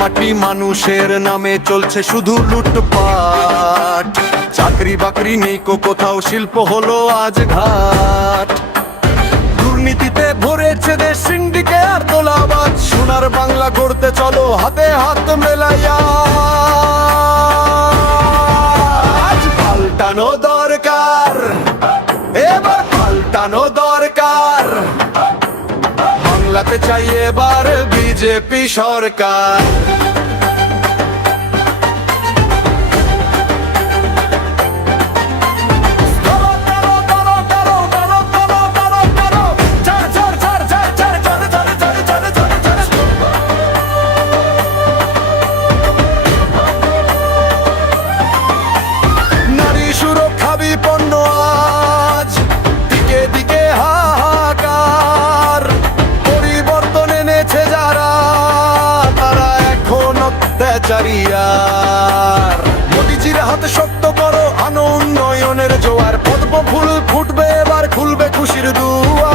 মাটি মানুষের নামে চলছে শুধু লুটপাট। চাকরি বাকরি নেই কোথাও, শিল্প হলো আজ ঘাট। দুর্নীতিতে ভরেছে দেশ, সিন্ডিকেট তোলাবাজ। সোনার বাংলা গড়তে চলো হাতে হাত মেলাইয়া। আজ পাল্টানো দরকার, এবার পাল্টানো দরকার। বাংলাতে চাই এবার বিজেপি সরকার। নারী সুরক্ষা বিপন্ন আজ, দিকে দিকে হাহাকার। পরিবর্তন এনেছে যারা, তারা এখন অত্যাচারিয়ার। মোদিজির হাতে শক্ত করো, আনো উন্নয়নের জোয়ার। পদ্ম ফুল ফুটবে এবার, খুলবে খুশির দুয়ার।